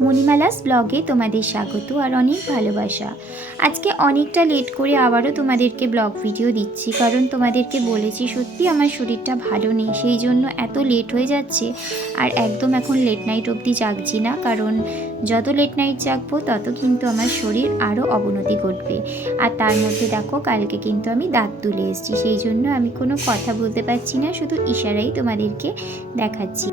মণিমালাস ব্লগে তোমাদের স্বাগত আর অনেক ভালোবাসা। আজকে অনেকটা লেট করে আবারও তোমাদেরকে ব্লগ ভিডিও দিচ্ছি, কারণ তোমাদেরকে বলেছি সত্যি আমার শরীরটা ভালো নেই, সেই জন্য এত লেট হয়ে যাচ্ছে। আর একদম এখন লেট নাইট অবধি জাগছি না, কারণ যত লেট নাইট জাগবো তত কিন্তু আমার শরীর আরও অবনতি ঘটবে। আর তার মধ্যে দেখো কালকে কিন্তু আমি দাঁত তুলে এসেছি, সেই জন্য আমি কোনো কথা বলতে পারছি না, শুধু ইশারাই তোমাদেরকে দেখাচ্ছি।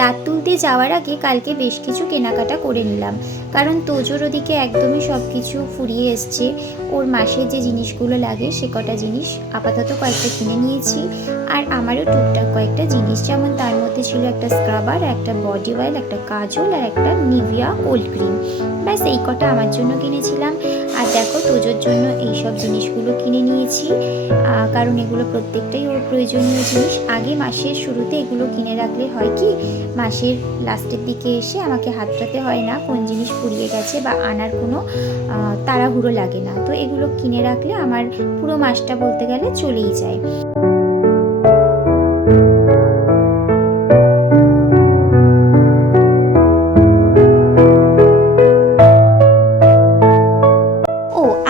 দাঁত তুলতে যাওয়ার আগে কালকে বেশ কিছু কেনাকাটা করে নিলাম, কারণ তোজোর ওদিকে একদমই সব কিছু ফুরিয়ে এসছে। ওর মাসের যে জিনিসগুলো লাগে সে কটা জিনিস আপাতত কয়েকটা কিনে নিয়েছি। আর আমারও টুকটাক কয়েকটা জিনিস, যেমন তার মধ্যে ছিল একটা স্ক্রাবার, একটা বডি অয়েল, একটা কাজল আর একটা নিভিয়া কোল্ড ক্রিম। ব্যাস এই কটা আমার জন্য কিনেছিলাম। আর দেখো তোজোর জন্য এইসব জিনিসগুলো কিনে নিয়েছি, কারণ এগুলো প্রত্যেকটাই ওর প্রয়োজনীয় জিনিস। আগে মাসের শুরুতে এগুলো কিনে রাখলে হয় কি, মাসের লাস্টের দিকে এসে আমাকে হাতড়াতে হয় না কোন জিনিস ফুরিয়ে গেছে, বা আনার কোনো তাড়াহুড়ো লাগে না। তো এগুলো কিনে রাখলে আমার পুরো মাসটা বলতে গেলে চলেই যায়।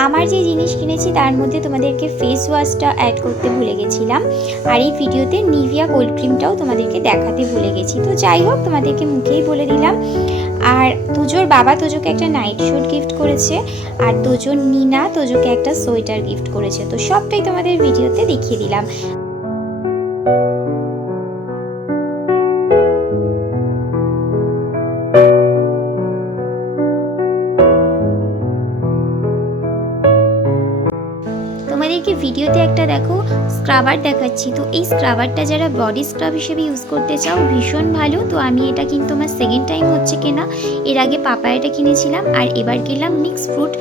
আমার যে জিনিস কিনেছি তার মধ্যে তোমাদেরকে ফেস ওয়াশটা অ্যাড করতে ভুলে গেছিলাম, আর এই ভিডিওতে নিভিয়া কোল্ড ক্রিমটাও তোমাদেরকে দেখাতে ভুলে গেছি। তো যাই হোক, তোমাদেরকে মুখেই বলে দিলাম। আর তোজোর বাবা তোজোকে একটা নাইট স্যুট গিফট করেছে, আর তোজোর নিনা তোজোকে একটা সোয়েটার গিফট করেছে। তো সবটাই তোমাদের ভিডিওতে দেখিয়ে দিলাম। তোমাদেরকে ভিডিওতে একটা দেখো স্ক্রাবার দেখাচ্ছি। তো এই স্ক্রাবারটা যারা বডি স্ক্রাব হিসেবে ইউজ করতে চাও ভীষণ ভালো। তো আমি এটা কিন্তু আমার সেকেন্ড টাইম হচ্ছে কেনা। এর আগে পাপায়াটা কিনেছিলাম, আর এবার কিনলাম মিক্স ফ্রুট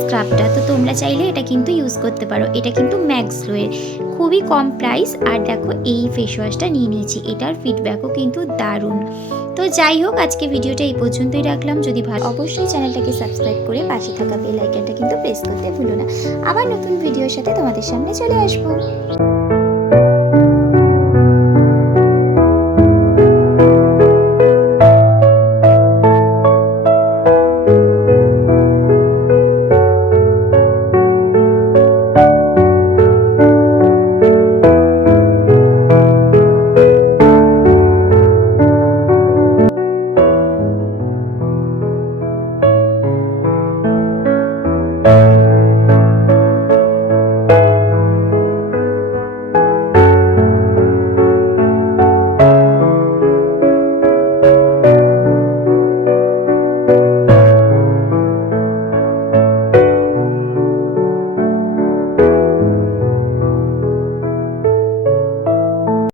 স্ক্রাবটা। তো তোমরা চাইলে এটা কিন্তু ইউজ করতে পারো। এটা কিন্তু ম্যাক্সলোয়ের, খুবই কম প্রাইস। আর দেখো এই ফেস ওয়াশটা নিয়ে নিয়েছি, এটার ফিডব্যাকও কিন্তু দারুণ। তো যাই হোক, আজকে ভিডিওটা এই পর্যন্তই রাখলাম। যদি ভালো অবশ্যই চ্যানেলটাকে সাবস্ক্রাইব করে পাশে থাকা বেল আইকনটা কিন্তু প্রেস করতে ভুলো না। আবার নতুন ভিডিওর সাথে তোমাদের সামনে চলে আসবো।